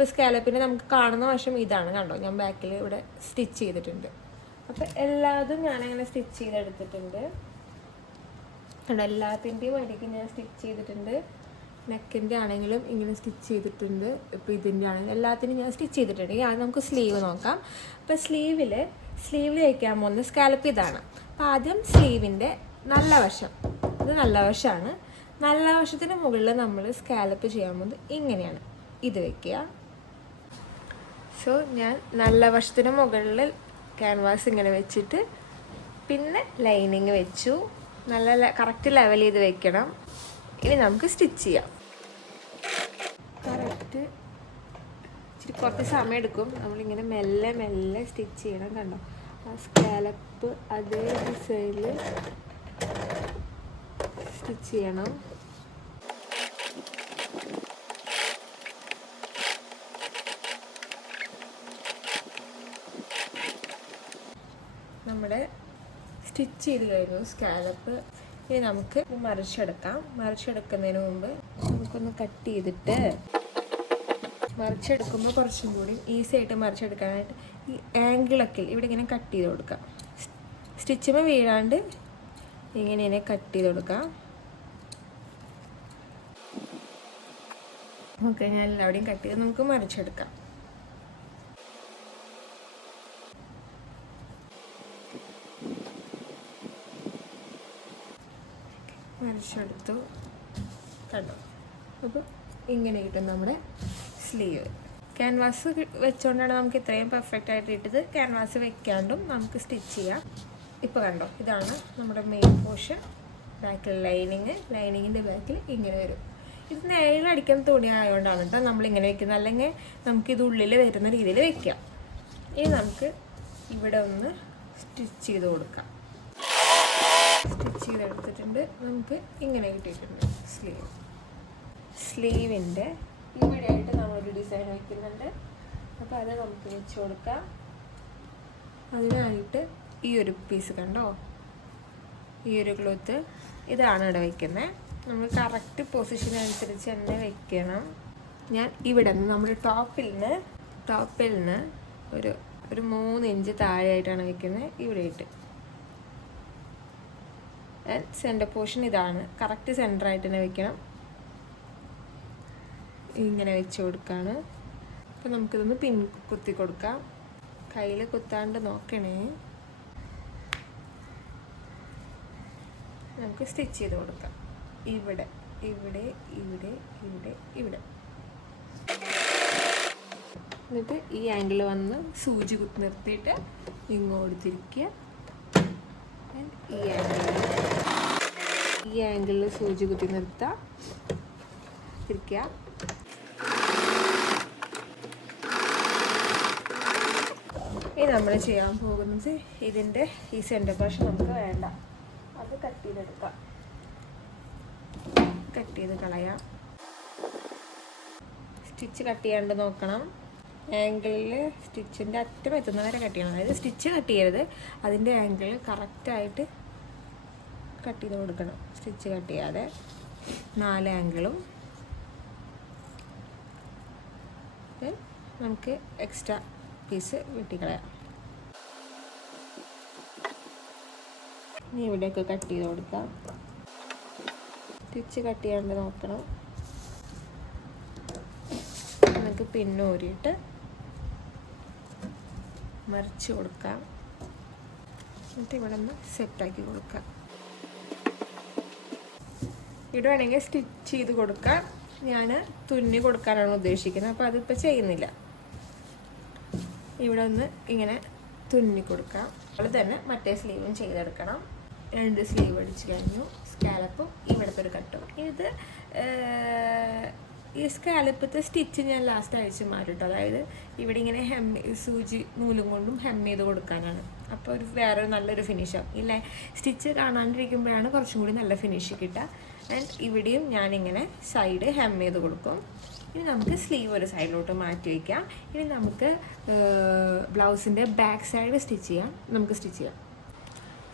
അപ്പോൾ സ്കാലപ്പിന് നമുക്ക് കാണുന്ന വശം ഇതാണ്, കണ്ടോ ഞാൻ ബാക്കിൽ ഇവിടെ സ്റ്റിച്ച് ചെയ്തിട്ടുണ്ട്. അപ്പോൾ എല്ലാതും ഞാനങ്ങനെ സ്റ്റിച്ച് ചെയ്തെടുത്തിട്ടുണ്ട് കണ്ടോ, എല്ലാത്തിൻ്റെയും അടിക്ക് ഞാൻ സ്റ്റിച്ച് ചെയ്തിട്ടുണ്ട്. നെക്കിൻ്റെ ആണെങ്കിലും ഇങ്ങനെ സ്റ്റിച്ച് ചെയ്തിട്ടുണ്ട്. ഇപ്പോൾ ഇതിൻ്റെ ആണെങ്കിലും എല്ലാത്തിനും ഞാൻ സ്റ്റിച്ച് ചെയ്തിട്ടുണ്ട്. ഇനി നമുക്ക് സ്ലീവ് നോക്കാം. അപ്പോൾ സ്ലീവിൽ വയ്ക്കാൻ പോകുന്ന സ്കാലപ്പ് ഇതാണ്. അപ്പോൾ ആദ്യം സ്ലീവിൻ്റെ നല്ല വശം, ഇത് നല്ല വശമാണ്. നല്ല വശത്തിന് മുകളിൽ നമ്മൾ സ്കാലപ്പ് ചെയ്യാൻ പോകുന്നത് ഇങ്ങനെയാണ്, ഇത് വയ്ക്കുക. സോ ഞാൻ നല്ല വശത്തിന് മുകളിൽ ക്യാൻവാസ് ഇങ്ങനെ വെച്ചിട്ട് പിന്നെ ലൈനിങ് വെച്ചു. നല്ല കറക്റ്റ് ലെവൽ ചെയ്ത് വെക്കണം. ഇനി നമുക്ക് സ്റ്റിച്ച് ചെയ്യാം. കറക്റ്റ് ഇച്ചിരി കുറച്ച് സമയം എടുക്കും. നമ്മളിങ്ങനെ മെല്ലെ മെല്ലെ സ്റ്റിച്ച് ചെയ്യണം. കണ്ടോ, ആ സ്കാലപ്പ് അതേ ഡിസൈനിൽ സ്റ്റിച്ച് ചെയ്യണം. നമ്മുടെ സ്റ്റിച്ച് ചെയ്ത് കഴിഞ്ഞു സ്കാലപ്പ്. ഇനി നമുക്ക് മറിച്ചെടുക്കാം. മറിച്ചെടുക്കുന്നതിന് മുമ്പ് നമുക്കൊന്ന് കട്ട് ചെയ്തിട്ട്, മറിച്ചെടുക്കുമ്പോൾ കുറച്ചും കൂടി ഈസി ആയിട്ട് മറിച്ചെടുക്കാനായിട്ട് ഈ ആംഗിളൊക്കെ ഇവിടെ ഇങ്ങനെ കട്ട് ചെയ്ത് കൊടുക്കാം. സ്റ്റിച്ചുമ്പോൾ വീഴാണ്ട് ഇങ്ങനെ കട്ട് ചെയ്ത് കൊടുക്കാം. ഓക്കെ, ഞാൻ എല്ലാവരുടെയും കട്ട് ചെയ്ത് നമുക്ക് മറിച്ചെടുക്കാം. മറിച്ചെടുത്തു കണ്ടോ. അപ്പോൾ ഇങ്ങനെ കിട്ടും നമ്മുടെ സ്ലീവ്. ക്യാൻവാസ് വെച്ചുകൊണ്ടാണ് നമുക്ക് ഇത്രയും പെർഫെക്റ്റ് ആയിട്ട് ഇട്ടത്. ക്യാൻവാസ് വെക്കാണ്ടും നമുക്ക് സ്റ്റിച്ച് ചെയ്യാം. ഇപ്പോൾ കണ്ടോ, ഇതാണ് നമ്മുടെ മെയിൻ പോർഷൻ. ബാക്കിൽ ലൈനിങ്ങിൻ്റെ ബാക്കിൽ ഇങ്ങനെ വരും. ഇത് നേരിലടിക്കുന്ന തുണി ആയതുകൊണ്ടാണ് കേട്ടോ നമ്മളിങ്ങനെ വെക്കുന്നത്. അല്ലെങ്കിൽ നമുക്കിത് ഉള്ളിൽ വരുന്ന രീതിയിൽ വെക്കാം. ഇനി നമുക്ക് ഇവിടെ ഒന്ന് സ്റ്റിച്ച് ചെയ്ത് കൊടുക്കാം. സ്റ്റിച്ച് ചെയ്തെടുത്തിട്ടുണ്ട്. നമുക്ക് ഇങ്ങനെ കിട്ടിയിട്ടുണ്ട് സ്ലീവിൻ്റെ ഇവിടെയായിട്ട് നമ്മളൊരു ഡിസൈൻ വയ്ക്കുന്നുണ്ട്. അപ്പോൾ അത് നമുക്ക് വെച്ച് കൊടുക്കാം. അതിനായിട്ട് ഈ ഒരു പീസ് കണ്ടോ, ഈ ഒരു ക്ലോത്ത് ഇതാണ് ഇവിടെ വയ്ക്കുന്നത്. നമ്മൾ കറക്റ്റ് പൊസിഷൻ അനുസരിച്ച് തന്നെ വെക്കണം. ഞാൻ ഇവിടെ നിന്ന് നമ്മുടെ ടോപ്പിൽ നിന്ന് ഒരു 3 ഇഞ്ച് താഴെയായിട്ടാണ് വയ്ക്കുന്നത്. ഇവിടെ ഇട്ട് സെൻറ്റർ പോർഷൻ ഇതാണ്. കറക്റ്റ് സെൻറ്ററായിട്ട് തന്നെ വെക്കണം. ഇങ്ങനെ വെച്ച് കൊടുക്കുകയാണ്. അപ്പോൾ നമുക്കിതൊന്ന് പിൻ കുത്തി കൊടുക്കാം. കയ്യിൽ കുത്താണ്ട് നോക്കണേ. നമുക്ക് സ്റ്റിച്ച് ചെയ്ത് കൊടുക്കാം. ഇവിടെ ഇവിടെ ഇവിടെ ഇവിടെ ഇവിടെ എന്നിട്ട് ഈ ആംഗിൾ വന്ന് സൂചി കുത്തി നിർത്തിയിട്ട് ഇങ്ങോട്ട് തിരിക്കുക. ഈ ആംഗിളിൽ സൂചി കുത്തി നിർത്തുക, തിരിക്കുക. ഇനി നമ്മൾ ചെയ്യാൻ പോകുന്നത് ഇതിൻ്റെ ഈ സെൻറ്റർ പോർഷൻ നമുക്ക് വേണ്ട, അത് കട്ട് ചെയ്തെടുക്കാം. കട്ട് ചെയ്ത് കളയാം. സ്റ്റിച്ച് കട്ട് ചെയ്യാണ്ട് നോക്കണം. ആംഗിളിൽ സ്റ്റിച്ചിൻ്റെ അറ്റം എത്തുന്നവരെ കട്ട് ചെയ്യണം. അതായത് സ്റ്റിച്ച് കട്ട് ചെയ്യരുത്, അതിൻ്റെ ആംഗിൾ കറക്റ്റായിട്ട് കട്ട് ചെയ്ത് കൊടുക്കണം. സ്റ്റിച്ച് കട്ട് ചെയ്യാതെ 4 ആംഗിളും. നമുക്ക് എക്സ്ട്രാ പീസ് വെട്ടിക്കളയാം. ഇനി ഇവിടെയൊക്കെ കട്ട് ചെയ്ത് കൊടുക്കാം. സ്റ്റിച്ച് കട്ട് ചെയ്യാണ്ട് നോക്കണം. നമുക്ക് പിന്നൂരിയിട്ട് മറിച്ച് കൊടുക്കാം. എന്നിട്ട് ഇവിടെ ഒന്ന് സെറ്റാക്കി കൊടുക്കാം. ഇവിടെ വേണമെങ്കിൽ സ്റ്റിച്ച് ചെയ്ത് കൊടുക്കാം. ഞാൻ തുന്നി കൊടുക്കാനാണ് ഉദ്ദേശിക്കുന്നത്, അപ്പോൾ അതിപ്പോൾ ചെയ്യുന്നില്ല. ഇവിടെ ഒന്ന് ഇങ്ങനെ തുന്നി കൊടുക്കാം. അതുപോലെ തന്നെ മറ്റേ സ്ലീവും ചെയ്തെടുക്കണം. 2 സ്ലീവ് അടിച്ച് കഴിഞ്ഞു. സ്കാലപ്പും ഇവിടുത്തെ ഒരു കട്ടും. ഇത് ഈ സ്കാലപ്പത്തെ സ്റ്റിച്ച് ഞാൻ ലാസ്റ്റ് അഴിച്ച് മാറ്റിട്ടു. അതായത് ഇവിടെ ഇങ്ങനെ സൂചി നൂലും കൊണ്ടും ഹെം ചെയ്ത് കൊടുക്കാനാണ്. അപ്പോൾ വേറെ നല്ലൊരു ഫിനിഷാവും. ഇല്ല, സ്റ്റിച്ച് കാണാണ്ടിരിക്കുമ്പോഴാണ് കുറച്ചും കൂടി നല്ല ഫിനിഷ് കിട്ടുക. ആൻഡ് ഇവിടെയും ഞാനിങ്ങനെ സൈഡ് ഹെം ചെയ്ത് കൊടുക്കും. ഇനി നമുക്ക് സ്ലീവ് ഒരു സൈഡിലോട്ട് മാറ്റി വയ്ക്കാം. ഇനി നമുക്ക് ബ്ലൗസിൻ്റെ ബാക്ക് സൈഡ് സ്റ്റിച്ച് ചെയ്യാം.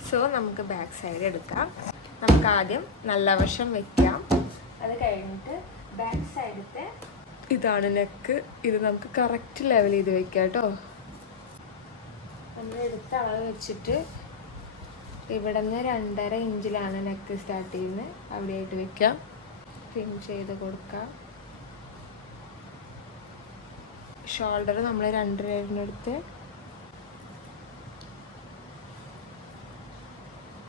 സോ നമുക്ക് ബാക്ക് സൈഡ് എടുക്കാം. നമുക്ക് ആദ്യം നല്ല വശം വയ്ക്കാം. അത് കഴിഞ്ഞിട്ട് ബാക്ക് സൈഡത്തെ ഇതാണ് നെക്ക്. ഇത് നമുക്ക് കറക്റ്റ് ലെവൽ ചെയ്ത് വെക്കാം കേട്ടോ. നമ്മൾ എടുത്ത അളവ് വെച്ചിട്ട് ഇവിടെ നിന്ന് 2.5 ഇഞ്ചിലാണ് നെക്ക് സ്റ്റാർട്ട് ചെയ്യുന്നത്. അവിടെയായിട്ട് വെക്കാം. പിൻ ചെയ്ത് കൊടുക്കാം. ഷോൾഡർ നമ്മൾ 2.5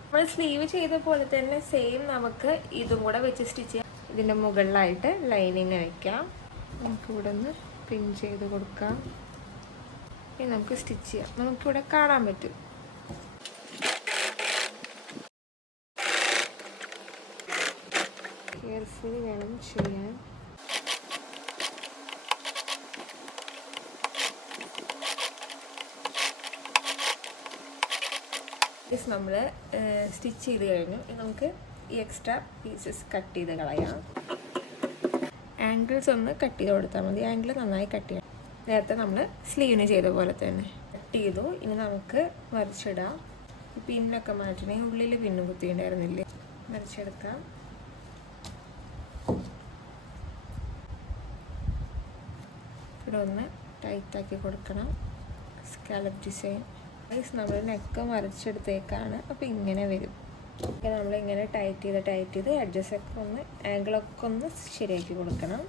നമ്മൾ സ്ലീവ് ചെയ്ത പോലെ തന്നെ സെയിം നമുക്ക് ഇതും കൂടെ വെച്ച് സ്റ്റിച്ച് ചെയ്യാം. ഇതിൻ്റെ മുകളിലായിട്ട് ലൈനിങ് വെക്കാം. നമുക്ക് ഇവിടെ നിന്ന് പിൻ ചെയ്ത് കൊടുക്കാം. ഇനി നമുക്ക് സ്റ്റിച്ച് ചെയ്യാം. നമുക്കിവിടെ കാണാൻ പറ്റും. കെയർഫുള്ളി വേണം ചെയ്യാൻ. നമ്മൾ സ്റ്റിച്ച് ചെയ്ത് കഴിഞ്ഞു. ഇനി നമുക്ക് ഈ എക്സ്ട്രാ പീസസ് കട്ട് ചെയ്ത് കളയാം. ആംഗിൾസ് ഒന്ന് കട്ട് ചെയ്ത് കൊടുത്താൽ മതി. ആംഗിൾ നന്നായി കട്ട് ചെയ്യണം. നേരത്തെ നമ്മൾ സ്ലീവിന് ചെയ്ത പോലെ തന്നെ കട്ട് ചെയ്തു. ഇനി നമുക്ക് മറിച്ചിടാം. പിന്നൊക്കെ മാറ്റണേ. ഉള്ളിൽ പിന്നും കുത്തിയിട്ടുണ്ടായിരുന്നില്ലേ? മറിച്ചെടുക്കാം. ഇവിടെ ഒന്ന് ടൈറ്റാക്കി കൊടുക്കണം. Scallop design. നമ്മൾ നെക്ക് മറിച്ചെടുത്തേക്കാണ്. അപ്പോൾ ഇങ്ങനെ വരും. നമ്മളിങ്ങനെ ടൈറ്റ് ചെയ്ത് അഡ്ജസ്റ്റൊക്കെ ഒന്ന് ആംഗിളൊക്കെ ഒന്ന് ശരിയാക്കി കൊടുക്കണം.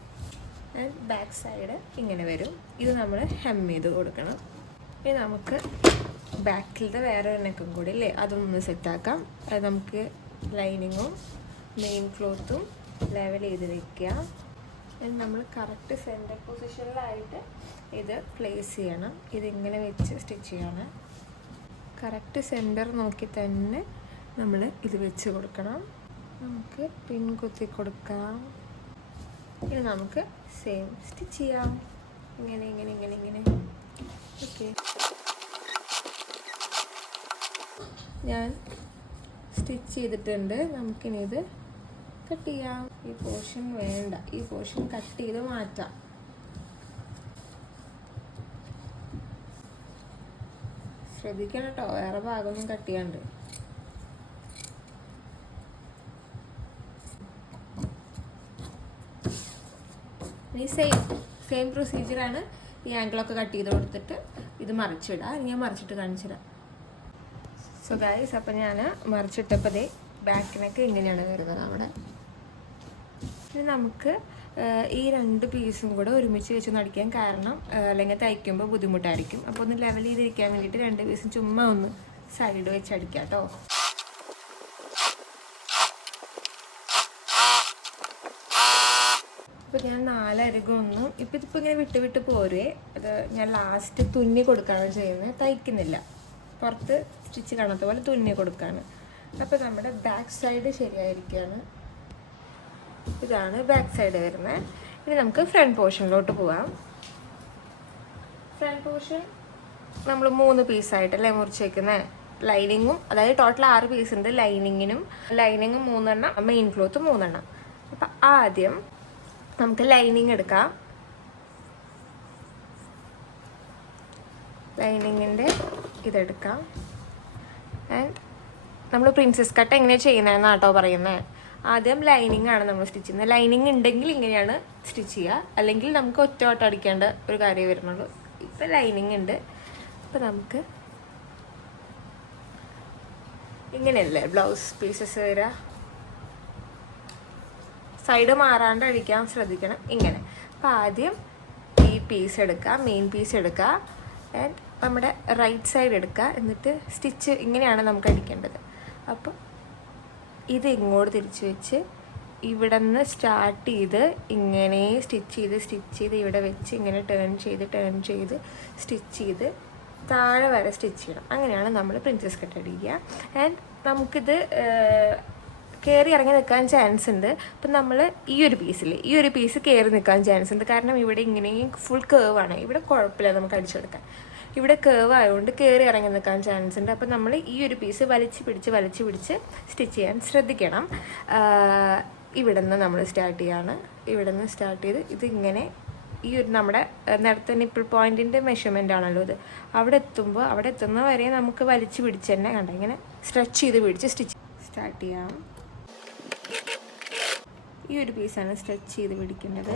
ആൻഡ് ബാക്ക് സൈഡ് ഇങ്ങനെ വരും. ഇത് നമ്മൾ ഹെം ചെയ്ത് കൊടുക്കണം. ഇനി നമുക്ക് ബാക്കിലത്തെ വേറൊരു നെക്കും കൂടി ഇല്ലേ, അതൊന്ന് സെറ്റാക്കാം. അത് നമുക്ക് ലൈനിങ്ങും മെയിൻ ക്ലോത്തും ലെവൽ ചെയ്ത് വെക്കുക. നമ്മൾ കറക്റ്റ് സെൻറ്റർ പൊസിഷനിലായിട്ട് ഇത് പ്ലേസ് ചെയ്യണം. ഇതിങ്ങനെ വെച്ച് സ്റ്റിച്ച് ചെയ്യണം. കറക്റ്റ് സെൻറ്റർ നോക്കി തന്നെ നമ്മൾ ഇത് വെച്ച് കൊടുക്കണം. നമുക്ക് പിൻ കുത്തി കൊടുക്കാം. ഇനി നമുക്ക് സെയിം സ്റ്റിച്ച് ചെയ്യാം. ഇങ്ങനെ. ഓക്കെ, ഞാൻ സ്റ്റിച്ച് ചെയ്തിട്ടുണ്ട്. നമുക്കിനി ഇത് കട്ട് ചെയ്യാം. ഈ പോർഷൻ വേണ്ട, ഈ പോർഷൻ കട്ട് ചെയ്ത് മാറ്റാം. ശ്രദ്ധിക്കണം കേട്ടോ, വേറെ ഭാഗമൊന്നും കട്ട് ചെയ്യാണ്ട്. ഇനി സെയിം പ്രൊസീജിയറാണ്. ഈ ആംഗിളൊക്കെ കട്ട് ചെയ്ത് കൊടുത്തിട്ട് ഇത് മറിച്ചിടാം. ഞാൻ മറിച്ചിട്ട് കാണിച്ചിടാം. സോ ഗൈസ്, അപ്പം ഞാൻ മറിച്ചിട്ടപ്പോൾ ദേ ബാക്കിനൊക്കെ ഇങ്ങനെയാണ് വരുന്നത് അവിടെ. ഇനി നമുക്ക് ഈ 2 പീസും കൂടെ ഒരുമിച്ച് വെച്ച് നടിക്കാൻ. കാരണം അല്ലെങ്കിൽ തയ്ക്കുമ്പോൾ ബുദ്ധിമുട്ടായിരിക്കും. അപ്പോൾ ഒന്ന് ലെവൽ ചെയ്തിരിക്കാൻ വേണ്ടിയിട്ട് 2 പീസും ചുമ്മാ ഒന്ന് സൈഡ് വെച്ച് അടിക്കാം കേട്ടോ. ഇപ്പോൾ ഞാൻ 4 അരികൊന്നും ഇതിപ്പോൾ ഇങ്ങനെ വിട്ട് പോരേ. അത് ഞാൻ ലാസ്റ്റ് തുന്നി കൊടുക്കുകയാണ് ചെയ്യുന്നത്. തയ്ക്കുന്നില്ല, പുറത്ത് സ്റ്റിച്ച് കാണാത്ത പോലെ തുന്നി കൊടുക്കുകയാണ്. അപ്പോൾ നമ്മുടെ ബാക്ക് സൈഡ് ശരിയായിരിക്കുകയാണ്. ഇതാണ് ബാക്ക് സൈഡ് വരുന്നത്. ഇനി നമുക്ക് ഫ്രണ്ട് പോർഷനിലോട്ട് പോവാം. ഫ്രണ്ട് പോർഷൻ നമ്മൾ 3 പീസായിട്ടല്ലേ മുറിച്ചേക്കുന്നത്. ലൈനിങ്ങും, അതായത് ടോട്ടൽ 6 പീസ് ഉണ്ട്. ലൈനിങ്ങും 3 എണ്ണം, മെയിൻ ക്ലോത്ത് 3 എണ്ണം. അപ്പം ആദ്യം നമുക്ക് ലൈനിങ് എടുക്കാം. ലൈനിങ്ങിൻ്റെ ഇതെടുക്കാം. ആൻഡ് നമ്മൾ പ്രിൻസസ് കട്ട് എങ്ങനെയാണ് ചെയ്യുന്നതെന്നാണ് കേട്ടോ പറയുന്നത്. ആദ്യം ലൈനിങ് ആണ് നമ്മൾ സ്റ്റിച്ച് ചെയ്യുന്നത്. ലൈനിങ് ഉണ്ടെങ്കിൽ ഇങ്ങനെയാണ് സ്റ്റിച്ച് ചെയ്യുക, അല്ലെങ്കിൽ നമുക്ക് ഒറ്റ അടിക്കേണ്ട ഒരു കാര്യം വരുന്നുള്ളൂ. ഇപ്പം ലൈനിങ് ഉണ്ട്. അപ്പം നമുക്ക് ഇങ്ങനെയല്ലേ ബ്ലൗസ് പീസസ് വരിക. സൈഡ് മാറാണ്ട് അടിക്കാൻ ശ്രദ്ധിക്കണം. ഇങ്ങനെ. അപ്പം ആദ്യം ഈ പീസ് എടുക്കുക, മെയിൻ പീസ് എടുക്കുക. ആൻഡ് നമ്മുടെ റൈറ്റ് സൈഡ് എടുക്കുക. എന്നിട്ട് സ്റ്റിച്ച് ഇങ്ങനെയാണ് നമുക്ക് അടിക്കേണ്ടത്. അപ്പം ഇത് ഇങ്ങോട്ട് തിരിച്ച് വെച്ച് ഇവിടെ നിന്ന് സ്റ്റാർട്ട് ചെയ്ത് ഇങ്ങനെ സ്റ്റിച്ച് ചെയ്ത് ഇവിടെ വെച്ച് ഇങ്ങനെ ടേൺ ചെയ്ത് സ്റ്റിച്ച് ചെയ്ത് താഴെ വരെ സ്റ്റിച്ച് ചെയ്യണം. അങ്ങനെയാണ് നമ്മൾ പ്രിൻസസ് കട്ട് അടിക്കുക. ആൻഡ് നമുക്കിത് കയറി ഇറങ്ങി നിൽക്കാൻ ചാൻസ് ഉണ്ട്. അപ്പം നമ്മൾ ഈ ഒരു പീസ് കയറി നിൽക്കാൻ ചാൻസ് ഉണ്ട്. കാരണം ഇവിടെ ഇങ്ങനെയും ഫുൾ കേവാണ്. ഇവിടെ കുഴപ്പമില്ല, നമുക്ക് അടിച്ചെടുക്കാൻ. ഇവിടെ കേവ് ആയതുകൊണ്ട് കയറി ഇറങ്ങി നിൽക്കാൻ ചാൻസ് ഉണ്ട്. അപ്പം നമ്മൾ ഈ ഒരു പീസ് വലിച്ച് പിടിച്ച് സ്റ്റിച്ച് ചെയ്യാൻ ശ്രദ്ധിക്കണം. ഇവിടെ നിന്ന് നമ്മൾ സ്റ്റാർട്ട് ചെയ്യാണ്. ഇവിടെ നിന്ന് സ്റ്റാർട്ട് ചെയ്ത് ഇതിങ്ങനെ ഈ ഒരു നമ്മുടെ നേരത്തെ നിപ്പിൾ പോയിൻറ്റിൻ്റെ മെഷർമെൻ്റ് ആണല്ലോ ഇത്. അവിടെ എത്തുന്ന വരെ നമുക്ക് വലിച്ച് പിടിച്ച് തന്നെ കണ്ട ഇങ്ങനെ സ്ട്രെച്ച് ചെയ്ത് പിടിച്ച് സ്റ്റിച്ച് സ്റ്റാർട്ട് ചെയ്യാം. ഈ ഒരു പീസാണ് സ്ട്രെച്ച് ചെയ്ത് പിടിക്കേണ്ടത്.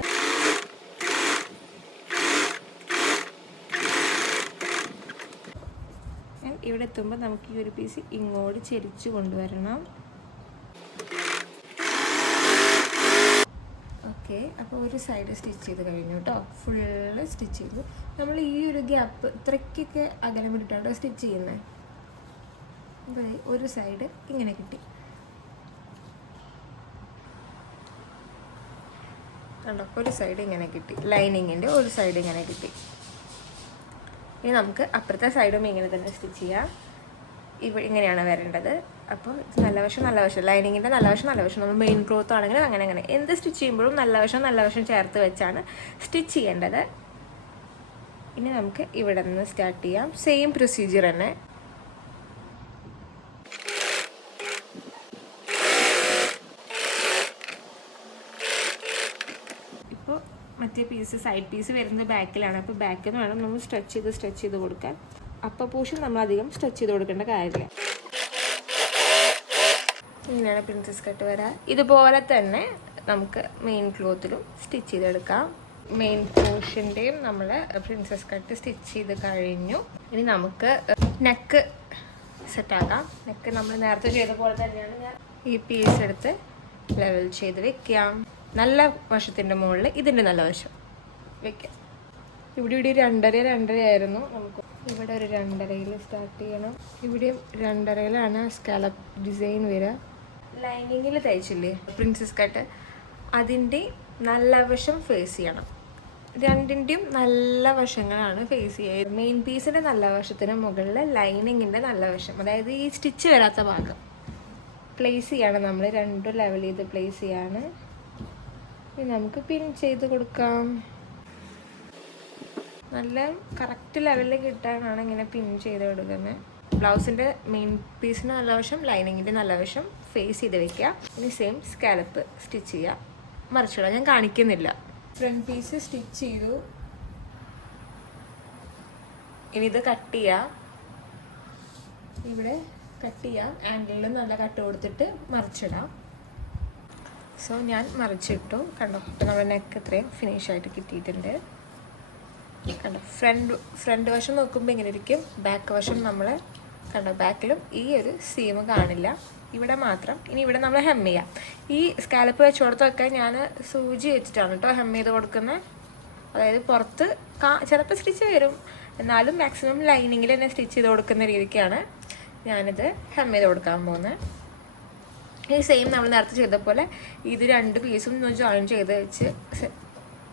ഇവിടെ എത്തുമ്പോൾ നമുക്ക് ഈ ഒരു പീസ് ഇങ്ങോട്ട് ചെരിച്ച് കൊണ്ടുവരണം. ഓക്കെ, അപ്പോൾ ഒരു സൈഡ് സ്റ്റിച്ച് ചെയ്ത് കഴിഞ്ഞു കേട്ടോ. ഫുള്ള് സ്റ്റിച്ച് ചെയ്തു. നമ്മൾ ഈ ഒരു ഗ്യാപ്പ് ഇത്രയ്ക്കൊക്കെ അകലം വിട്ടിട്ടാണ് സ്റ്റിച്ച് ചെയ്യുന്നത്. അപ്പോൾ ഒരു സൈഡ് ഇങ്ങനെ കിട്ടി കണ്ടോ, ഒരു സൈഡ് ഇങ്ങനെ കിട്ടി, ലൈനിങ്ങിൻ്റെ ഒരു സൈഡ് ഇങ്ങനെ കിട്ടി. ഇനി നമുക്ക് അപ്പുറത്തെ സൈഡും ഇങ്ങനെ തന്നെ സ്റ്റിച്ച് ചെയ്യാം. ഇങ്ങനെയാണ് വരേണ്ടത്. അപ്പോൾ നല്ല വശം ലൈനിങ്ങിൻ്റെ നല്ല വശം നമ്മൾ മെയിൻ ക്ലോത്ത് ആണെങ്കിൽ അങ്ങനെ എന്ത് സ്റ്റിച്ച് ചെയ്യുമ്പോഴും നല്ല വശം ചേർത്ത് വെച്ചാണ് സ്റ്റിച്ച് ചെയ്യേണ്ടത്. ഇനി നമുക്ക് ഇവിടെ നിന്ന് സ്റ്റാർട്ട് ചെയ്യാം. സെയിം പ്രൊസീജിയർ തന്നെ. മറ്റേ പീസ് സൈഡ് പീസ് വരുന്നത് ബാക്കിലാണ്. അപ്പോൾ ബാക്കിൽ നിന്ന് വേണം നമ്മൾ സ്ട്രെച്ച് ചെയ്ത് കൊടുക്കാൻ. അപ്പർ പോർഷൻ നമ്മൾ അധികം സ്ട്രെച്ച് ചെയ്ത് കൊടുക്കേണ്ട കാര്യമില്ല. ഇങ്ങനെയാണ് പ്രിൻസസ് കട്ട് വരാൻ. ഇതുപോലെ തന്നെ നമുക്ക് മെയിൻ ക്ലോത്തിലും സ്റ്റിച്ച് ചെയ്തെടുക്കാം. മെയിൻ പോർഷൻ്റെയും നമ്മൾ പ്രിൻസസ് കട്ട് സ്റ്റിച്ച് ചെയ്ത് കഴിഞ്ഞു. ഇനി നമുക്ക് നെക്ക് സെറ്റാക്കാം. നെക്ക് നമ്മൾ നേരത്തെ ചെയ്ത പോലെ തന്നെയാണ് ഞാൻ ഈ പീസ് എടുത്ത് ലെവൽ ചെയ്ത് വെക്കാം. നല്ല വശത്തിൻ്റെ മുകളിൽ ഇതിൻ്റെ നല്ല വശം വെക്കാം. ഇവിടെ 2.5 ആയിരുന്നു. നമുക്ക് ഇവിടെ ഒരു 2.5 സ്റ്റാർട്ട് ചെയ്യണം. ഇവിടെയും 2.5 സ്കാലപ്പ് ഡിസൈൻ വരിക. ലൈനിങ്ങിൽ തയ്ച്ചില്ലേ പ്രിൻസസ് കട്ട്, അതിൻ്റെ നല്ല വശം ഫേസ് ചെയ്യണം. രണ്ടിൻ്റെയും നല്ല വശങ്ങളാണ് ഫേസ് ചെയ്യുക. മെയിൻ പീസിൻ്റെ നല്ല വശത്തിന് മുകളിൽ ലൈനിങ്ങിൻ്റെ നല്ല വശം, അതായത് ഈ സ്റ്റിച്ച് വരാത്ത ഭാഗം പ്ലേസ് ചെയ്യാണ്. നമ്മൾ രണ്ടും ലെവൽ ചെയ്ത് പ്ലേസ് ചെയ്യാണ്. ഇനി നമുക്ക് പിൻ ചെയ്ത് കൊടുക്കാം. നല്ല കറക്റ്റ് ലെവലിൽ കിട്ടാനാണ് ഇങ്ങനെ പിൻ ചെയ്ത് കൊടുക്കുന്നത്. ബ്ലൗസിൻ്റെ മെയിൻ പീസിന് നല്ല വശം, ലൈനിങ്ങിൻ്റെ നല്ല വശം ഫേസ് ചെയ്ത് വെക്കുക. ഇനി സെയിം സ്കാലപ്പ് സ്റ്റിച്ച് ചെയ്യുക. മറിച്ചിടാം, ഞാൻ കാണിക്കുന്നില്ല. ഫ്രണ്ട് പീസ് സ്റ്റിച്ച് ചെയ്തു. ഇനി ഇത് കട്ട് ചെയ്യാം. ഇവിടെ കട്ട് ചെയ്യാം. ആംഗിളിൽ നല്ല കട്ട് കൊടുത്തിട്ട് മറിച്ചിടാം. സോ ഞാൻ മറിച്ചിട്ടു. കണ്ടോ, ഇപ്പം നമ്മുടെ നെക്ക് ഇത്രയും ഫിനിഷായിട്ട് കിട്ടിയിട്ടുണ്ട്. കണ്ടോ, ഫ്രണ്ട് വശം നോക്കുമ്പോൾ ഇങ്ങനെ ഇരിക്കും. ബാക്ക് വശം നമ്മൾ കണ്ടോ, ബാക്കിലും ഈ ഒരു സീം കാണില്ല, ഇവിടെ മാത്രം. ഇനി ഇവിടെ നമ്മൾ ഹെം ചെയ്യാം. ഈ സ്കാലപ്പ് വെച്ച് കൊടുത്തൊക്കെ ഞാൻ സൂചി വെച്ചിട്ടാണ് കേട്ടോ ഹെം ചെയ്ത് കൊടുക്കുന്നത്. അതായത് പുറത്ത് ചിലപ്പോൾ സ്റ്റിച്ച് വരും, എന്നാലും മാക്സിമം ലൈനിങ്ങിൽ തന്നെ സ്റ്റിച്ച് ചെയ്ത് കൊടുക്കുന്ന രീതിക്കാണ് ഞാനിത് ഹെം ചെയ്ത് കൊടുക്കാൻ പോകുന്നത്. ഈ സെയിം നമ്മൾ നേരത്തെ ചെയ്ത പോലെ ഇത് 2 പീസും ഒന്ന് ജോയിൻ ചെയ്ത് വെച്ച്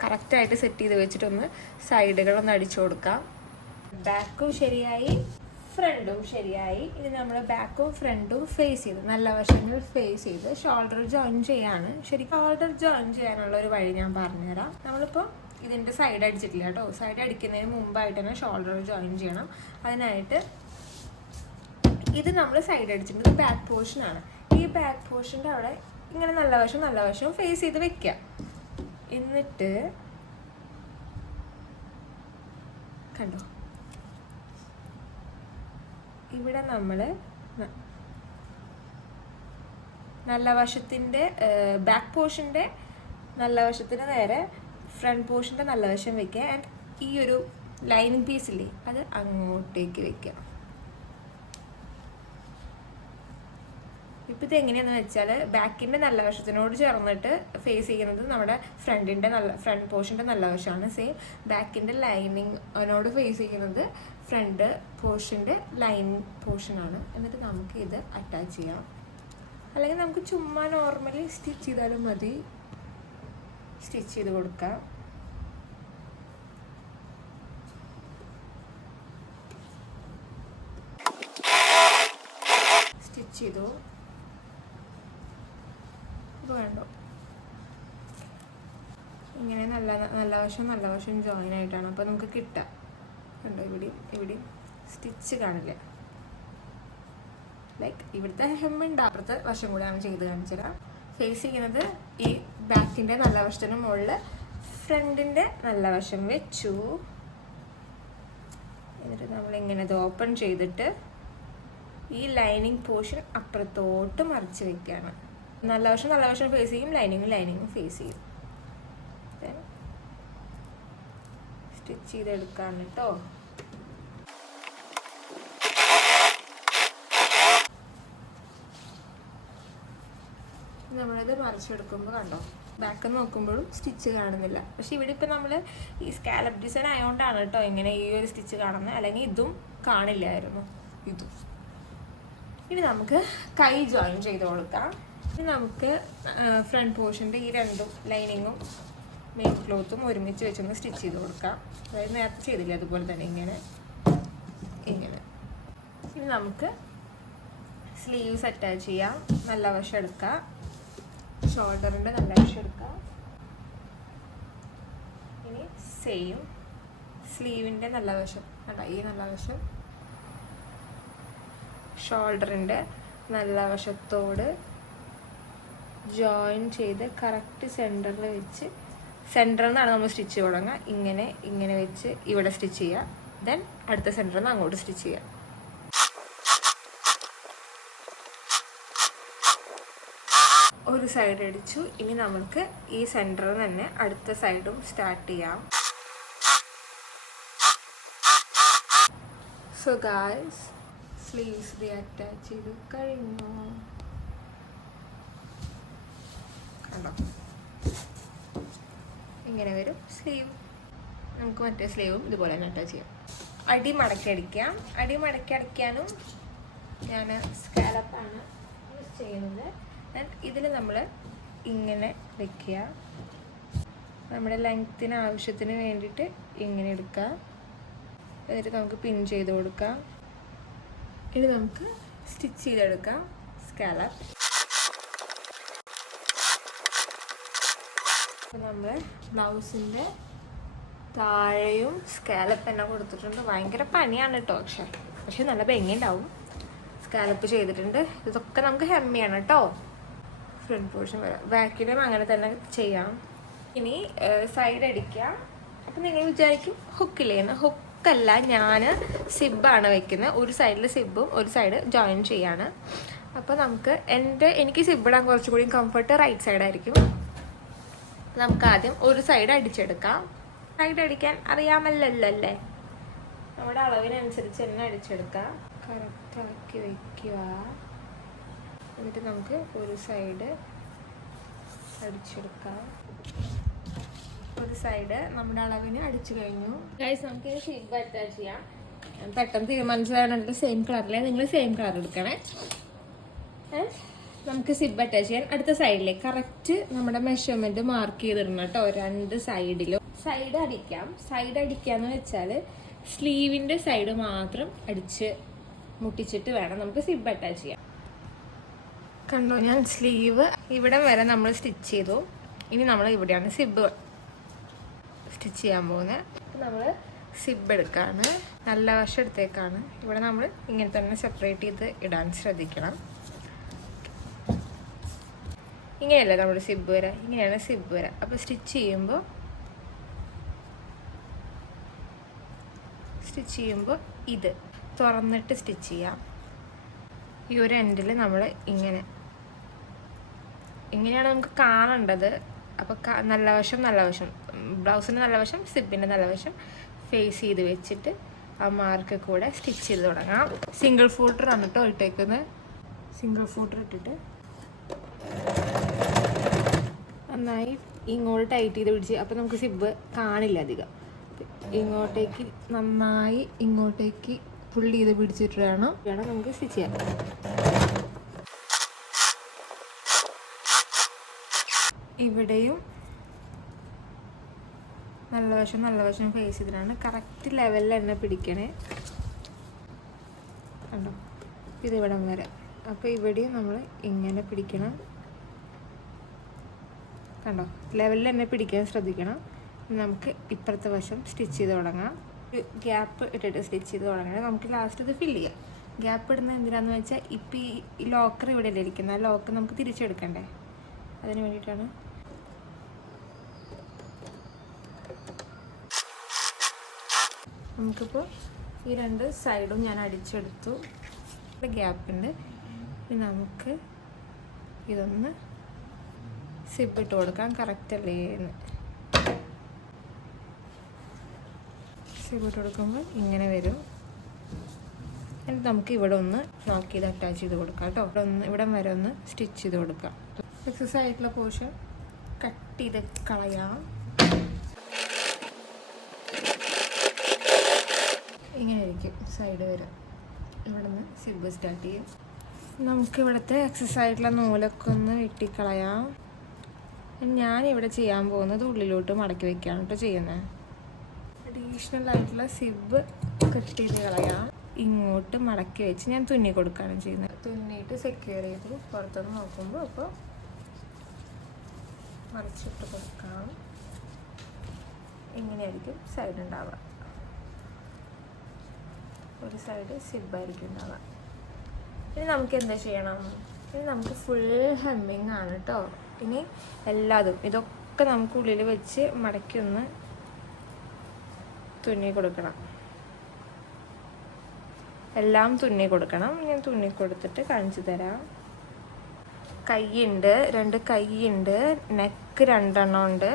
കറക്റ്റായിട്ട് സെറ്റ് ചെയ്ത് വെച്ചിട്ടൊന്ന് സൈഡുകളൊന്ന് അടിച്ചു കൊടുക്കാം. ബാക്കും ശരിയായി, ഫ്രണ്ടും ശരിയായി. ഇനി നമ്മൾ ബാക്കും ഫ്രണ്ടും ഫേസ് ചെയ്ത് നല്ല വശങ്ങൾ ഫേസ് ചെയ്ത് ഷോൾഡർ ജോയിൻ ചെയ്യാണ്. ശരിക്കും ഷോൾഡർ ജോയിൻ ചെയ്യാനുള്ള ഒരു വഴി ഞാൻ പറഞ്ഞുതരാം. നമ്മളിപ്പോൾ ഇതിൻ്റെ സൈഡ് അടിച്ചിട്ടില്ല കേട്ടോ. സൈഡ് അടിക്കുന്നതിന് മുമ്പായിട്ട് തന്നെ ഷോൾഡർ ജോയിൻ ചെയ്യണം. അതിനായിട്ട് ഇത് നമ്മൾ സൈഡ് അടിച്ചിട്ടുണ്ട്, ബാക്ക് പോർഷനാണ്. ഈ ബാക്ക് പോർഷൻ്റെ അവിടെ ഇങ്ങനെ നല്ല വശം ഫേസ് ചെയ്ത് വെക്കുക. എന്നിട്ട് കണ്ടോ, ഇവിടെ നമ്മൾ നല്ല വശത്തിൻ്റെ ബാക്ക് പോർഷൻ്റെ നല്ല വശത്തിന് നേരെ ഫ്രണ്ട് പോർഷൻ്റെ നല്ല വശം വെക്കുക. ആൻഡ് ഈ ഒരു ലൈനിങ് പീസില്ലേ അത് അങ്ങോട്ടേക്ക് വെക്കുക. ഇപ്പം ഇത് എങ്ങനെയാണെന്ന് വെച്ചാൽ ബാക്കിൻ്റെ നല്ല വശത്തിനോട് ചേർന്നിട്ട് ഫേസ് ചെയ്യുന്നത് നമ്മുടെ ഫ്രണ്ട് പോർഷൻ്റെ നല്ല വശമാണ്. സെയിം ബാക്കിൻ്റെ ലൈനിങ്ങിനോട് ഫേസ് ചെയ്യുന്നത് ഫ്രണ്ട് പോർഷൻ്റെ ലൈനിങ് പോർഷനാണ്. എന്നിട്ട് നമുക്ക് ഇത് അറ്റാച്ച് ചെയ്യാം. അല്ലെങ്കിൽ നമുക്ക് ചുമ്മാ നോർമലി സ്റ്റിച്ച് ചെയ്താലും മതി. സ്റ്റിച്ച് ചെയ്ത് കൊടുക്കാം. സ്റ്റിച്ച് ചെയ്തു. വേണ്ടോ, ഇങ്ങനെ നല്ല വശം ജോയിൻ ആയിട്ടാണ് അപ്പോൾ നമുക്ക് കിട്ടുക. കണ്ടോ, ഇവിടെയും സ്റ്റിച്ച് കാണില്ല. ലൈക്ക് ഇവിടുത്തെ ഹെമ്മുണ്ട്, അപ്പുറത്തെ വശം കൂടെ ഞാൻ ചെയ്ത് കാണിച്ചുതരാം. ഫേസ് ചെയ്യുന്നത് ഈ ബാക്കിൻ്റെ നല്ല വശത്തിന് മുകളിൽ ഫ്രണ്ടിൻ്റെ നല്ല വശം വെച്ചു. എന്നിട്ട് നമ്മളിങ്ങനെ ഇത് ഓപ്പൺ ചെയ്തിട്ട് ഈ ലൈനിങ് പോർഷൻ അപ്പുറത്തോട്ട് മറിച്ച് വെക്കുകയാണ്. നല്ല വശം ഫേസ് ചെയ്യും, ലൈനിങ്ങും ഫേസ് ചെയ്യും. സ്റ്റിച്ച് ചെയ്തെടുക്കാൻ കേട്ടോ. നമ്മളിത് മറിച്ചെടുക്കുമ്പോൾ കണ്ടോ ബാക്ക് നോക്കുമ്പോഴും സ്റ്റിച്ച് കാണുന്നില്ല. പക്ഷെ ഇവിടെ ഇപ്പം നമ്മൾ ഈ സ്കാലപ്പ് ഡിസൈൻ ആയതുകൊണ്ടാണ് കേട്ടോ ഇങ്ങനെ ഈ ഒരു സ്റ്റിച്ച് കാണുന്നത്, അല്ലെങ്കിൽ ഇതും കാണില്ലായിരുന്നു ഇതും. ഇനി നമുക്ക് കൈ ജോയിൻ ചെയ്ത് കൊടുക്കാം. ഇനി നമുക്ക് ഫ്രണ്ട് പോർഷൻ്റെ ഈ രണ്ടും ലൈനിങ്ങും മെയിൻ ക്ലോത്തും ഒരുമിച്ച് വെച്ചൊന്ന് സ്റ്റിച്ച് ചെയ്ത് കൊടുക്കാം. അതായത് നേരത്തെ ചെയ്തില്ല അതുപോലെ തന്നെ ഇങ്ങനെ ഇങ്ങനെ. ഇനി നമുക്ക് സ്ലീവ്സ് അറ്റാച്ച് ചെയ്യാം. നല്ല വശം എടുക്കാം, ഷോൾഡറിൻ്റെ നല്ല വശം എടുക്കാം. ഇനി സെയിം സ്ലീവിൻ്റെ നല്ല വശം അല്ല, ഈ നല്ല വശം ഷോൾഡറിൻ്റെ നല്ല വശത്തോട് ജോയിൻ ചെയ്ത് കറക്റ്റ് സെൻറ്ററിൽ വെച്ച്, സെൻറ്ററിൽ നിന്നാണ് നമ്മൾ സ്റ്റിച്ച് തുടങ്ങുക. ഇങ്ങനെ ഇങ്ങനെ വെച്ച് ഇവിടെ സ്റ്റിച്ച് ചെയ്യുക. ദെൻ അടുത്ത സെൻറ്ററിൽ നിന്ന് അങ്ങോട്ട് സ്റ്റിച്ച് ചെയ്യുക. ഒരു സൈഡ് അടിച്ചു. ഇനി നമുക്ക് ഈ സെൻറ്ററിൽ തന്നെ അടുത്ത സൈഡും സ്റ്റാർട്ട് ചെയ്യാം. സോ ഗായ്സ്, സ്ലീവ്സ് അറ്റാച്ച് ചെയ്ത് കഴിഞ്ഞു. കണ്ടോ ഇങ്ങനെ വരും സ്ലീവ്. നമുക്ക് മറ്റേ സ്ലീവും ഇതുപോലെ തന്നെ അറ്റാച്ച് ചെയ്യാം. അടി മടക്കി അടിക്കാം. അടി മടക്കി അടിക്കാനും ഞാൻ സ്കാലപ്പാണ് യൂസ് ചെയ്യുന്നത്. ഇതിൽ നമ്മൾ ഇങ്ങനെ വെക്കുക, നമ്മുടെ ലെങ്ത്തിന് ആവശ്യത്തിന് വേണ്ടിയിട്ട് ഇങ്ങനെ എടുക്കുക. എന്നിട്ട് നമുക്ക് പിൻ ചെയ്ത് കൊടുക്കാം. ഇനി നമുക്ക് സ്റ്റിച്ച് ചെയ്തെടുക്കാം സ്കാലപ്പ്. അപ്പോൾ നമ്മൾ ബ്ലൗസിൻ്റെ താഴെയും സ്കാലപ്പ് തന്നെ കൊടുത്തിട്ടുണ്ട്. ഭയങ്കര പണിയാണ് കേട്ടോ, പക്ഷെ നല്ല ഭംഗിയുണ്ടാവും. സ്കാലപ്പ് ചെയ്തിട്ടുണ്ട്. ഇതൊക്കെ നമുക്ക് ഹെമ്മിയാണ് കേട്ടോ. ഫ്രണ്ട് പോർഷൻ വരാം, ബാക്കിലും അങ്ങനെ തന്നെ ചെയ്യാം. ഇനി സൈഡ് അടിക്കാം. അപ്പം നിങ്ങൾ വിചാരിക്കും ഹുക്കില്ലേന്ന്. ഹുക്കല്ല, ഞാൻ സിബാണ് വെക്കുന്നത്. ഒരു സൈഡിൽ സിബും ഒരു സൈഡ് ജോയിൻ ചെയ്യാണ്. അപ്പോൾ എനിക്ക് സിബ് ഇടാൻ കുറച്ചുകൂടി കംഫർട്ട് റൈറ്റ് സൈഡായിരിക്കും. നമുക്ക് ആദ്യം ഒരു സൈഡ് അടിച്ചെടുക്കാം. സൈഡ് അടിക്കാൻ അറിയാമല്ലോ അല്ലേ? നമ്മുടെ അളവിനനുസരിച്ച് തന്നെ അടിച്ചെടുക്കാം. കറക്റ്റാക്കി വയ്ക്കുക. എന്നിട്ട് നമുക്ക് ഒരു സൈഡ് അടിച്ചെടുക്കാം. ഒരു സൈഡ് നമ്മുടെ അളവിന് അടിച്ചു കഴിഞ്ഞു. ഗൈസ്, നമുക്ക് സിബ് അറ്റാച്ച് ചെയ്യാം. പെട്ടെന്ന് തീരുമാനിച്ചതാണെങ്കിൽ സെയിം കളറിലെ നിങ്ങൾ സെയിം കളർ എടുക്കണേ. നമുക്ക് സിബ് അറ്റാച്ച് ചെയ്യാൻ അടുത്ത സൈഡിലേക്ക് കറക്റ്റ് നമ്മുടെ മെഷർമെന്റ് മാർക്ക് ചെയ്തിടണം കേട്ടോ. രണ്ട് സൈഡിലും സൈഡ് അടിക്കാം. സൈഡ് അടിക്കാന്ന് വെച്ചാൽ സ്ലീവിന്റെ സൈഡ് മാത്രം അടിച്ച് മുട്ടിച്ചിട്ട് വേണം നമുക്ക് സിബ് അറ്റാച്ച് ചെയ്യാം. കണ്ടോ, ഞാൻ സ്ലീവ് ഇവിടം വരെ നമ്മൾ സ്റ്റിച്ച് ചെയ്തു. ഇനി നമ്മൾ ഇവിടെയാണ് സിബ് സ്റ്റിച്ച് ചെയ്യാൻ പോകുന്നത്. നമ്മൾ സിബ് എടുക്കാണ്, നല്ല വശം എടുത്തേക്കാണ്. ഇവിടെ നമ്മൾ ഇങ്ങനെ തന്നെ സെപ്പറേറ്റ് ചെയ്ത് ഇടാൻ ശ്രദ്ധിക്കണം. ഇങ്ങനെയല്ല നമ്മുടെ സിബ് വരെ, ഇങ്ങനെയാണ് സിബ് വരെ. അപ്പോൾ സ്റ്റിച്ച് ചെയ്യുമ്പോൾ ഇത് തുറന്നിട്ട് സ്റ്റിച്ച് ചെയ്യാം. ഈ ഒരു എൻഡിൽ നമ്മൾ ഇങ്ങനെയാണ് നമുക്ക് കാണേണ്ടത്. അപ്പോൾ നല്ല വശം ബ്ലൗസിൻ്റെ നല്ല വശം, സിബിൻ്റെ നല്ല വശം ഫേസ് ചെയ്ത് വെച്ചിട്ട് ആ മാർക്ക് കൂടെ സ്റ്റിച്ച് ചെയ്ത് തുടങ്ങാം. സിംഗിൾ ഫോൾഡറാണ് കേട്ടോ ഇട്ടേക്കുന്നത്. സിംഗിൾ ഫോൾഡർ ഇട്ടിട്ട് നന്നായി ഇങ്ങോട്ട് ടൈറ്റ് ചെയ്ത് പിടിച്ച്, അപ്പോൾ നമുക്ക് സിബ് കാണില്ല അധികം. ഇങ്ങോട്ടേക്ക് നന്നായി പുള്ളി ചെയ്ത് പിടിച്ചിട്ട് വേണം നമുക്ക് സ്റ്റിച്ച് ചെയ്യാൻ. ഇവിടെയും നല്ല വശം ഫേസ് ചെയ്തിട്ടാണ് കറക്റ്റ് ലെവലിൽ തന്നെ പിടിക്കണേ. കണ്ടോ, ഇതിവിടം വരെ. അപ്പോൾ ഇവിടെയും നമ്മൾ ഇങ്ങനെ പിടിക്കണം. കണ്ടോ, ലെവലിൽ തന്നെ പിടിക്കാൻ ശ്രദ്ധിക്കണം. നമുക്ക് ഇപ്പുറത്തെ വശം സ്റ്റിച്ച് ചെയ്ത് തുടങ്ങാം. ഒരു ഗ്യാപ്പ് ഇട്ടിട്ട് സ്റ്റിച്ച് ചെയ്ത് തുടങ്ങണം. നമുക്ക് ലാസ്റ്റ് ഇത് ഫില്ല് ചെയ്യാം. ഗ്യാപ്പ് ഇടുന്നത് എന്തിനാന്ന് വെച്ചാൽ ഇപ്പം ഈ ലോക്കർ ഇവിടെ അല്ലേ ഇരിക്കുന്നത്, ആ ലോക്കർ നമുക്ക് തിരിച്ചെടുക്കണ്ടേ, അതിന് വേണ്ടിയിട്ടാണ്. നമുക്കിപ്പോൾ ഈ രണ്ട് സൈഡും ഞാൻ അടിച്ചെടുത്തു. ഗ്യാപ്പുണ്ട്. ഇനി നമുക്ക് ഇതൊന്ന് സിബ് ഇട്ട് കൊടുക്കാം. കറക്റ്റ് അല്ലേ എന്ന് സിബ് ഇട്ട് കൊടുക്കുമ്പോൾ ഇങ്ങനെ വരും. എന്നിട്ട് നമുക്ക് ഇവിടെ ഒന്ന് നോക്കി ഇത് അറ്റാച്ച് ചെയ്ത് കൊടുക്കാം കേട്ടോ. ഇവിടം വരെ ഒന്ന് സ്റ്റിച്ച് ചെയ്ത് കൊടുക്കാം. എക്സസ് ആയിട്ടുള്ള പോർഷൻ കട്ട് ചെയ്ത് കളയാം. ഇങ്ങനെ ആയിരിക്കും സൈഡ് വരാം. ഇവിടെ നിന്ന് സിബ് സ്റ്റാർട്ട് ചെയ്യും. നമുക്ക് ഇവിടുത്തെ എക്സസ് ആയിട്ടുള്ള നൂലൊക്കെ ഒന്ന് വെട്ടിക്കളയാം. ഞാനിവിടെ ചെയ്യാൻ പോകുന്നത് ഉള്ളിലോട്ട് മടക്കി വെക്കുകയാണ് കേട്ടോ ചെയ്യുന്നത്. അഡീഷണൽ ആയിട്ടുള്ള സിബ് കട്ട് ചെയ്ത് കളയാം. ഇങ്ങോട്ട് മടക്കി വെച്ച് ഞാൻ തുന്നി കൊടുക്കുകയാണ് ചെയ്യുന്നത്. തുന്നിയിട്ട് സെക്യൂർ ചെയ്ത് പുറത്തുനിന്ന് നോക്കുമ്പോൾ അപ്പോൾ മറിച്ചിട്ട് കൊടുക്കാം. ഇങ്ങനെയായിരിക്കും സൈഡ് ഉണ്ടാവുക. ഒരു സൈഡ് സിബായിരിക്കും ഉണ്ടാവുക. ഇനി നമുക്ക് എന്താ ചെയ്യണം? ഇനി നമുക്ക് ഫുൾ ഹെമ്മിങ് ആണ് കേട്ടോ. ഇനി എല്ലാതും ഇതൊക്കെ നമുക്ക് ഉള്ളിൽ വെച്ച് മടക്കി ഒന്ന് തുന്നി കൊടുക്കണം. എല്ലാം തുന്നി കൊടുക്കണം. ഞാൻ തുന്നി കൊടുത്തിട്ട് കാണിച്ചു തരാം. കൈയുണ്ട്, 2 കൈയുണ്ട്, നെക്ക് 2 ഉണ്ട്,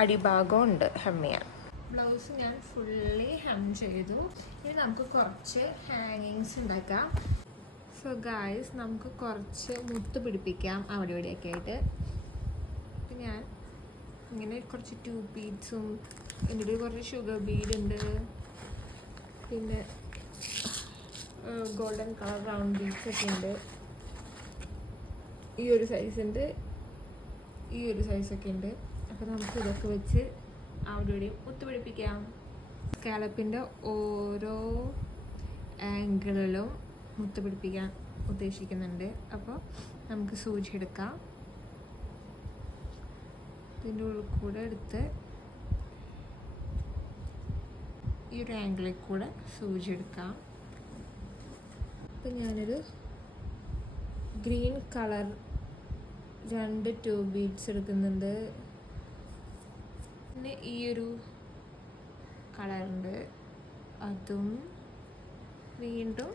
അടിഭാഗം ഉണ്ട് ഹെം ചെയ്യാൻ. ബ്ലൗസ് ഞാൻ ഫുള്ളി ഹെം ചെയ്തു. ഇനി നമുക്ക് കുറച്ച് ഹാങ്ങിങ്സ് ഉണ്ടാക്കാം. സോ ഗായ്സ്, നമുക്ക് കുറച്ച് മുത്ത് പിടിപ്പിക്കാം അവിടെ ഇവിടെയൊക്കെ ആയിട്ട്. അപ്പം ഞാൻ ഇങ്ങനെ കുറച്ച് 2 ബീഡ്സും എൻ്റെ കുറച്ച് ഷുഗർ ബീഡ് ഉണ്ട്, പിന്നെ ഗോൾഡൻ കളർ റൗണ്ട് ബീഡ്സ് ഒക്കെ ഉണ്ട്. ഈ ഒരു സൈസ് ഉണ്ട്, ഈ ഒരു സൈസൊക്കെ ഉണ്ട്. അപ്പോൾ നമുക്ക് ഇതൊക്കെ വെച്ച് അവിടെ ഇവിടെയും മുത്ത് പിടിപ്പിക്കാം. സ്കാലപ്പിൻ്റെ ഓരോ ആംഗിളിലും മുത്ത് പിടിപ്പിക്കാൻ ഉദ്ദേശിക്കുന്നുണ്ട്. അപ്പോൾ നമുക്ക് സൂചി എടുക്കാം. ഇതിൻ്റെ ഉള്ളിൽ കൂടെ എടുത്ത് ഈ ഒരു ആംഗിളിൽ കൂടെ സൂചി എടുക്കാം. അപ്പം ഞാനൊരു ഗ്രീൻ കളർ 2 2 ബീഡ്സ് എടുക്കുന്നുണ്ട്. പിന്നെ ഈ ഒരു കളറുണ്ട്, അതും വീണ്ടും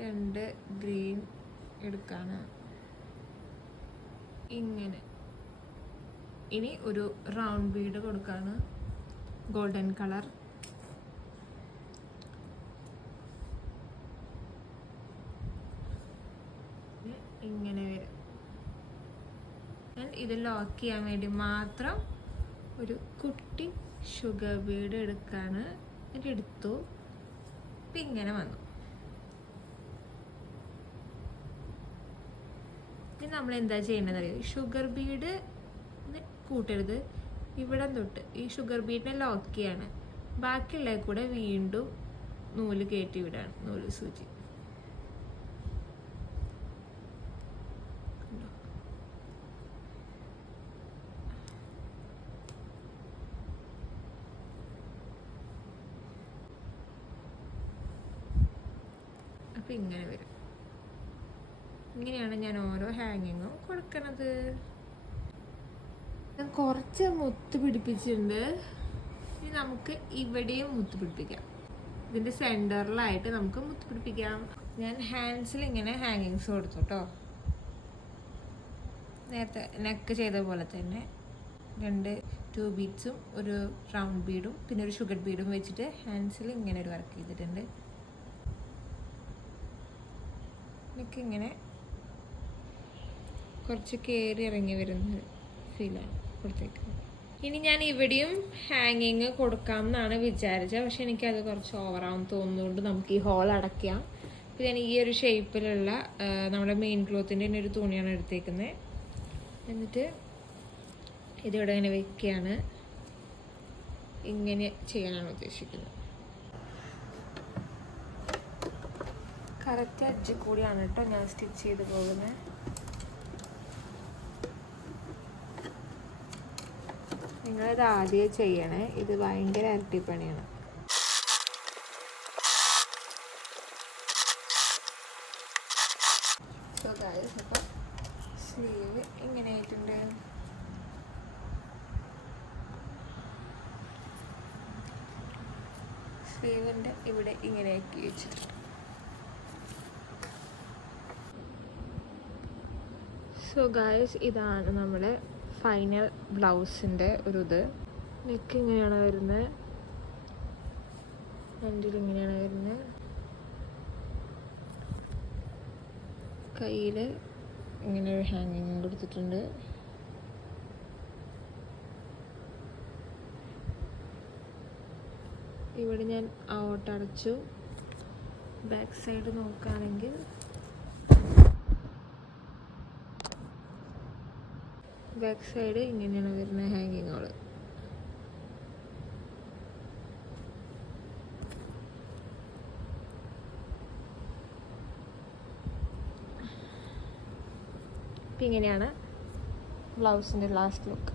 2 ഗ്രീൻ എടുക്കാണ്. ഇങ്ങനെ ഇനി ഒരു റൗണ്ട് ബീഡ് കൊടുക്കാണ്, ഗോൾഡൻ കളർ. ഇങ്ങനെ വരും. ഞാൻ ഇത് ലോക്ക് ചെയ്യാൻ വേണ്ടി മാത്രം ഒരു കുട്ടി ഷുഗർ ബീഡ് എടുക്കാണ്. എന്നിട്ട് എടുത്തു. ഇപ്പം ഇങ്ങനെ വന്നു. ഇനി നമ്മൾ എന്താ ചെയ്യേണ്ടതെന്ന് അറിയാം. ഷുഗർ ബീഡ് കൂട്ടരുത്. ഇവിടെ തൊട്ട് ഈ ഷുഗർ ബീഡിനെ ലോക്ക് ചെയ്യാണ്. ബാക്കിയുള്ള കൂടെ വീണ്ടും നൂല് കയറ്റി വിടാണ്, നൂല് സൂചി. അപ്പം ഇങ്ങനെ വരും. ഇങ്ങനെയാണ് ഞാൻ ഓരോ ഹാങ്ങിങ്ങും കൊടുക്കണത്. ഞാൻ കുറച്ച് മുത്ത് പിടിപ്പിച്ചിട്ടുണ്ട്. ഇനി നമുക്ക് ഇവിടെയും മുത്ത് പിടിപ്പിക്കാം. ഇതിൻ്റെ സെൻറ്ററിലായിട്ട് നമുക്ക് മുത്ത് പിടിപ്പിക്കാം. ഞാൻ ഹാൻഡ്സിൽ ഇങ്ങനെ ഹാങ്ങിങ്സ് കൊടുത്തു കേട്ടോ. നേരത്തെ നെക്ക് ചെയ്ത പോലെ തന്നെ 2 2 ബീഡ്സും ഒരു റൗണ്ട് ബീഡും പിന്നെ ഒരു ഷുഗർ ബീഡും വെച്ചിട്ട് ഹാൻഡ്സിൽ ഇങ്ങനെ ഒരു വർക്ക് ചെയ്തിട്ടുണ്ട്. ഇങ്ങനെ കുറച്ച് കയറി ഇറങ്ങി വരുന്ന ഫീലാണ് കൊടുത്തേക്കുന്നത്. ഇനി ഞാൻ ഇവിടെയും ഹാങ്ങിങ് കൊടുക്കാം എന്നാണ് വിചാരിച്ചത്. പക്ഷെ എനിക്കത് കുറച്ച് ഓവറാവും തോന്നുന്നതുകൊണ്ട് നമുക്ക് ഈ ഹോൾ അടയ്ക്കാം. അപ്പോൾ ഞാൻ ഈ ഒരു ഷേപ്പിലുള്ള നമ്മുടെ മെയിൻ ക്ലോത്തിൻ്റെ തന്നെ ഒരു തുണിയാണ് എടുത്തേക്കുന്നത്. എന്നിട്ട് ഇതിവിടെ ഇങ്ങനെ വെക്കുകയാണ്. ഇങ്ങനെ ചെയ്യാനാണ് ഉദ്ദേശിക്കുന്നത്. കറക്റ്റ് അജ്ജ് കൂടിയാണ് കേട്ടോ ഞാൻ സ്റ്റിച്ച് ചെയ്ത് പോകുന്നത്. നിങ്ങളിത് ആദ്യം ചെയ്യണേ. ഇത് ഭയങ്കര ഇരട്ടിപ്പണിയാണ്. സോ ഗൈസ്, അപ്പം സ്ലീവ് ഇങ്ങനെ ആയിട്ടുണ്ട്. സ്ലീവിൻ്റെ ഇവിടെ ഇങ്ങനെ ആക്കി വെച്ചിട്ടുണ്ട്. സോ ഗൈസ്, ഇതാണ് നമ്മുടെ ഫൈനൽ ബ്ലൗസിൻ്റെ ഒരു ഇത്. നെക്ക് ഇങ്ങനെയാണ് വരുന്നത്, ഹാൻഡിൽ ഇങ്ങനെയാണ് വരുന്നത്, കയ്യിൽ ഇങ്ങനെ ഒരു ഹാങ്ങിങ് കൊടുത്തിട്ടുണ്ട്. ഇവിടെ ഞാൻ ഔട്ടടച്ചു. ബാക്ക് സൈഡ് നോക്കുകയാണെങ്കിൽ ബാക്ക് സൈഡ് ഇങ്ങനെയാണ് വരുന്ന ഹാങ്ങിങ്ങുകൾ. ഇപ്പം ഇങ്ങനെയാണ് ബ്ലൗസിൻ്റെ ലാസ്റ്റ് ലുക്ക്.